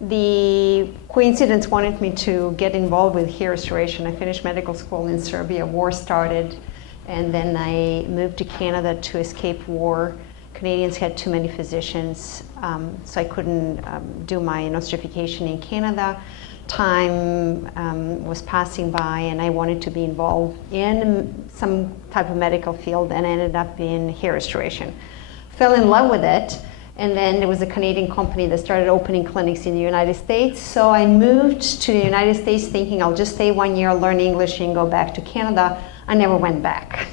the coincidence wanted me to get involved with hair restoration. I finished medical school in Serbia, war started, and then I moved to Canada to escape war. Canadians had too many physicians, so I couldn't do my nostrification in Canada. Time was passing by, and I wanted to be involved in some type of medical field, and I ended up in hair restoration. Fell in love with it. And then there was a Canadian company that started opening clinics in the United States. So I moved to the United States thinking I'll just stay 1 year, learn English, and go back to Canada. I never went back.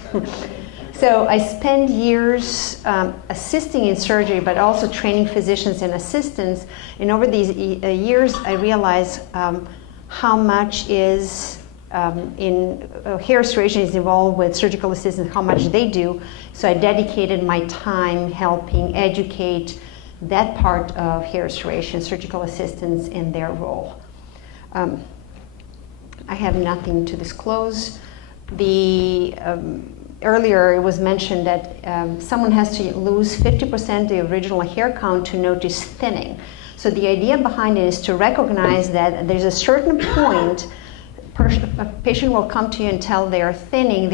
So I spent years assisting in surgery, but also training physicians and assistants. And over these years, I realized how much is in hair restoration is involved with surgical assistants, how much they do. So I dedicated my time helping educate that part of hair restoration, surgical assistants in their role. I have nothing to disclose. Earlier it was mentioned that someone has to lose 50% of the original hair count to notice thinning. So the idea behind it is to recognize that there's a certain point a patient will come to you and tell they're thinning.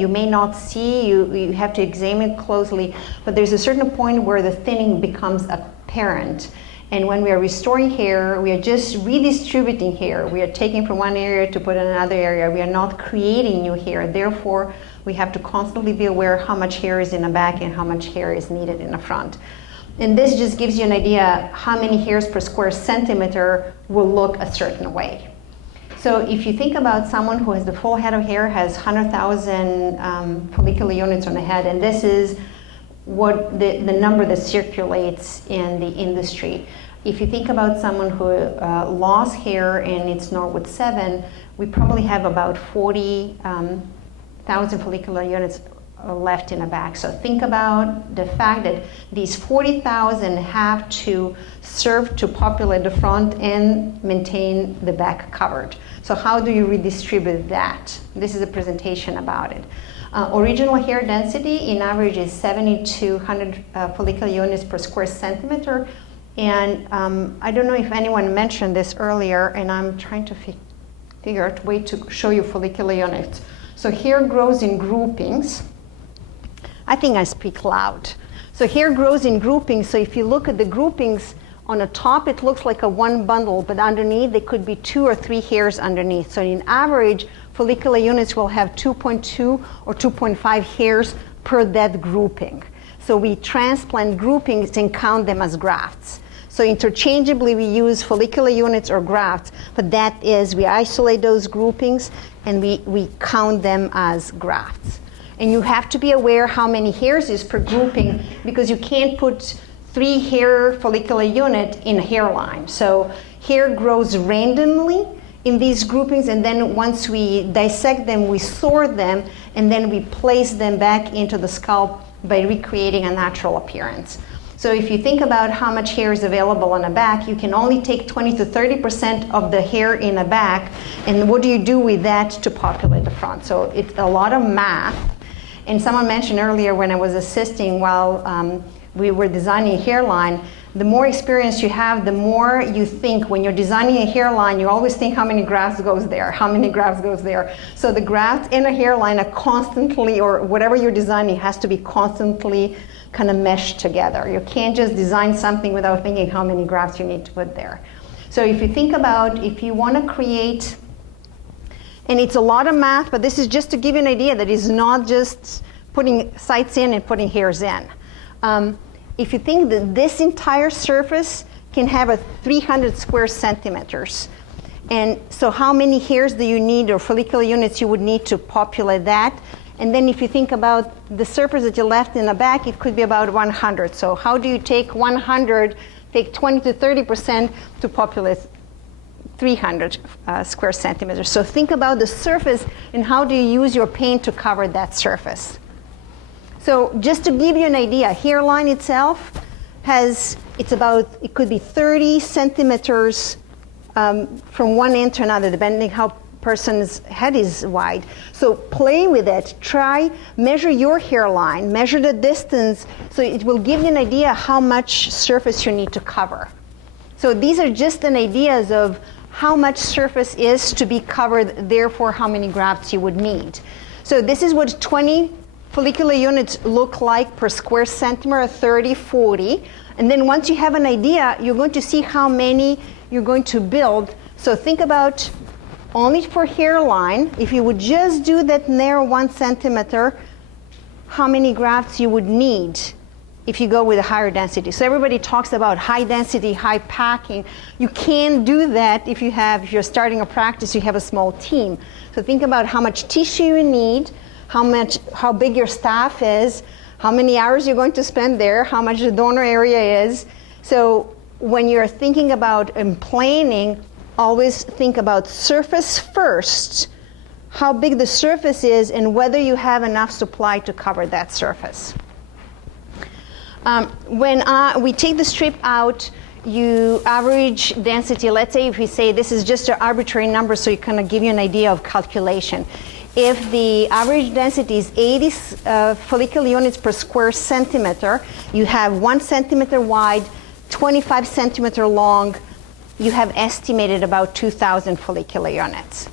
You may not see, you have to examine it closely, but there's a certain point where the thinning becomes apparent. And when we are restoring hair, we are just redistributing hair. We are taking from one area to put in another area. We are not creating new hair. Therefore, we have to constantly be aware how much hair is in the back and how much hair is needed in the front. And this just gives you an idea how many hairs per square centimeter will look a certain way. So if you think about someone who has the full head of hair, has 100,000 follicular units on the head, and this is what the number that circulates in the industry. If you think about someone who lost hair and it's Norwood 7, we probably have about 40,000 follicular units left in the back. So think about the fact that these 40,000 have to serve to populate the front and maintain the back covered. So how do you redistribute that? This is a presentation about it. Original hair density in average is 70 to 100 follicular units per square centimeter. And I don't know if anyone mentioned this earlier, and I'm trying to figure out a way to show you follicular units. So hair grows in groupings. I think I speak loud. So hair grows in groupings. So if you look at the groupings, on the top it looks like a one bundle, but underneath there could be 2 or 3 hairs underneath. So in average, follicular units will have 2.2 or 2.5 hairs per that grouping. So we transplant groupings and count them as grafts. So interchangeably we use follicular units or grafts, but that is, we isolate those groupings and we count them as grafts. And you have to be aware how many hairs is per grouping, because you can't put 3 hair follicular unit in a hairline. So hair grows randomly in these groupings, and then once we dissect them, we sort them, and then we place them back into the scalp by recreating a natural appearance. So if you think about how much hair is available on the back, you can only take 20 to 30% of the hair in the back, and what do you do with that to populate the front? So it's a lot of math. And someone mentioned earlier when I was assisting while we were designing a hairline, the more experience you have, the more you think. When you're designing a hairline, you always think how many grafts goes there, how many grafts goes there. So the grafts in a hairline are constantly, or whatever you're designing has to be constantly kind of meshed together. You can't just design something without thinking how many grafts you need to put there. So if you think about, if you want to create, and it's a lot of math, but this is just to give you an idea that it's not just putting sites in and putting hairs in. If you think that this entire surface can have a 300 square centimeters, and so how many hairs do you need, or follicular units you would need to populate that? And then if you think about the surface that you left in the back, it could be about 100. So how do you take 100, take 20 to 30% to populate 300 square centimeters? So think about the surface and how do you use your paint to cover that surface. So just to give you an idea, hairline itself has, it could be 30 centimeters from one end to another, depending how person's head is wide. So play with it, measure your hairline, measure the distance, so it will give you an idea how much surface you need to cover. So these are just an ideas of how much surface is to be covered, therefore how many grafts you would need. So this is what 20 follicular units look like per square centimeter, 30, 40. And then once you have an idea, you're going to see how many you're going to build. So think about only for hairline, if you would just do that narrow 1 centimeter, how many grafts you would need if you go with a higher density. So everybody talks about high density, high packing. You can't do that if you're starting a practice, you have a small team. So think about how much tissue you need, how big your staff is, how many hours you're going to spend there, how much the donor area is. So when you're thinking about planning, always think about surface first, how big the surface is, and whether you have enough supply to cover that surface. When we take the strip out, you average density. Let's say if we say this is just an arbitrary number, so you kind of give you an idea of calculation. If the average density is 80 follicular units per square centimeter, you have 1 centimeter wide, 25 centimeter long, you have estimated about 2,000 follicular units.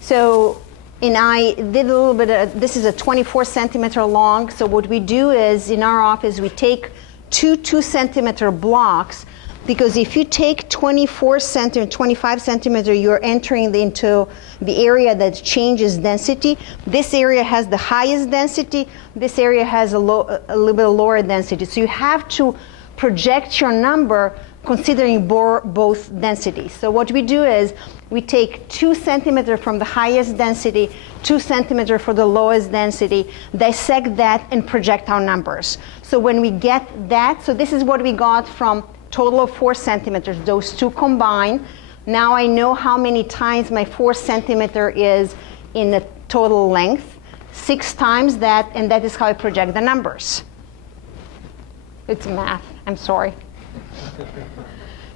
So, and I did a little bit of, this is a 24 centimeter long, so what we do is, in our office, we take 2 centimeter blocks, because if you take 24 centimeter, 25 centimeter, you're entering into the area that changes density. This area has the highest density, this area has a little bit lower density. So you have to project your number considering both densities. So what we do is we take 2 centimeter from the highest density, 2 centimeter for the lowest density, dissect that and project our numbers. So when we get that, so this is what we got from total of 4 centimeters, those two combined. Now I know how many times my 4 centimeter is in the total length, 6 times that, and that is how I project the numbers. It's math, I'm sorry.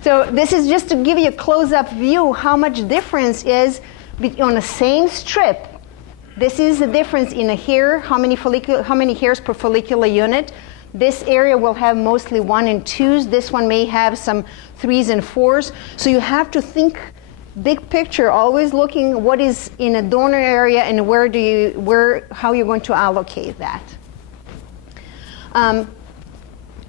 So this is just to give you a close-up view how much difference is on the same strip. This is the difference in a hair, how many hairs per follicular unit. This area will have mostly 1 and 2s. This one may have some 3s and 4s. So you have to think big picture, always looking what is in a donor area and how you're going to allocate that.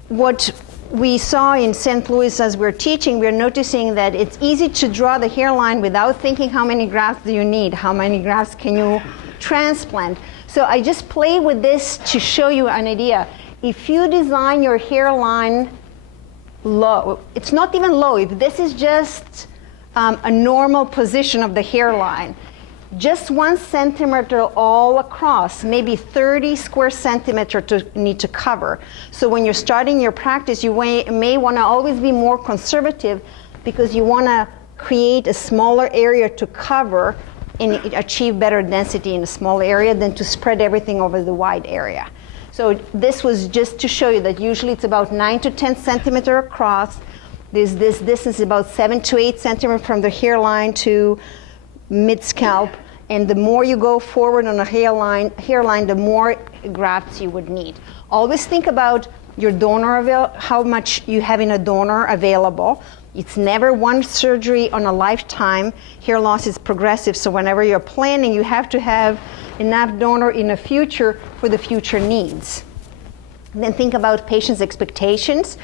What we saw in St. Louis as we're teaching, we're noticing that it's easy to draw the hairline without thinking how many grafts do you need, how many grafts can you transplant. So I just play with this to show you an idea. If you design your hairline low, it's not even low, if this is just a normal position of the hairline, just 1 centimeter all across, maybe 30 square centimeter to need to cover. So when you're starting your practice, you may want to always be more conservative, because you want to create a smaller area to cover and achieve better density in a small area than to spread everything over the wide area. So this was just to show you that usually it's about 9 to 10 centimeter across. This distance is about 7 to 8 centimeters from the hairline to mid-scalp, and the more you go forward on a hairline, the more grafts you would need. Always think about your donor, how much you have in a donor available. It's never one surgery on a lifetime. Hair loss is progressive, so whenever you're planning, you have to have enough donor in the future for the future needs. Then think about patients' expectations.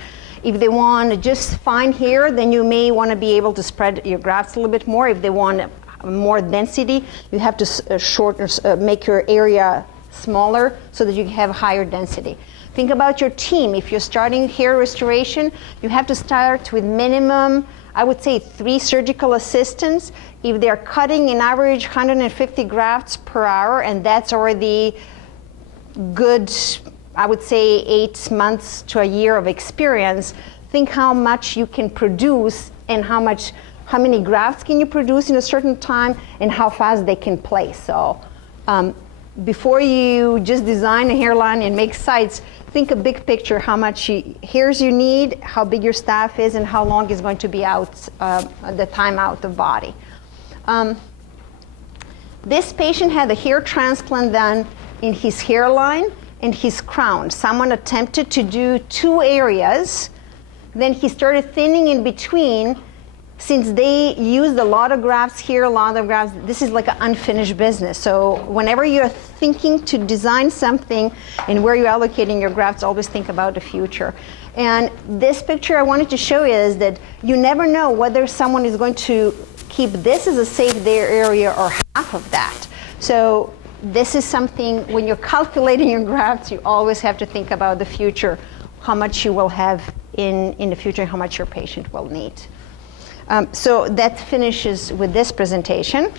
If they want just fine hair, then you may want to be able to spread your grafts a little bit more. If they want more density, you have to make your area smaller so that you can have higher density. Think about your team. If you're starting hair restoration, you have to start with minimum, I would say 3 surgical assistants. If they're cutting an average 150 grafts per hour, and that's already good, I would say 8 months to a year of experience, think how much you can produce and how many grafts can you produce in a certain time and how fast they can place. So before you just design a hairline and make sites, think a big picture, how much hairs you need, how big your staff is, and how long is going to be out, the time out of body. This patient had a hair transplant done in his hairline and his crown. Someone attempted to do 2 areas Then he started thinning in between. Since they used a lot of grafts here, a lot of grafts, this is like an unfinished business. So whenever you're thinking to design something and where you're allocating your grafts, always think about the future. And this picture I wanted to show you is that you never know whether someone is going to keep this as a safe area or half of that. So this is something, when you're calculating your grafts, you always have to think about the future, how much you will have in the future, how much your patient will need. So that finishes with this presentation.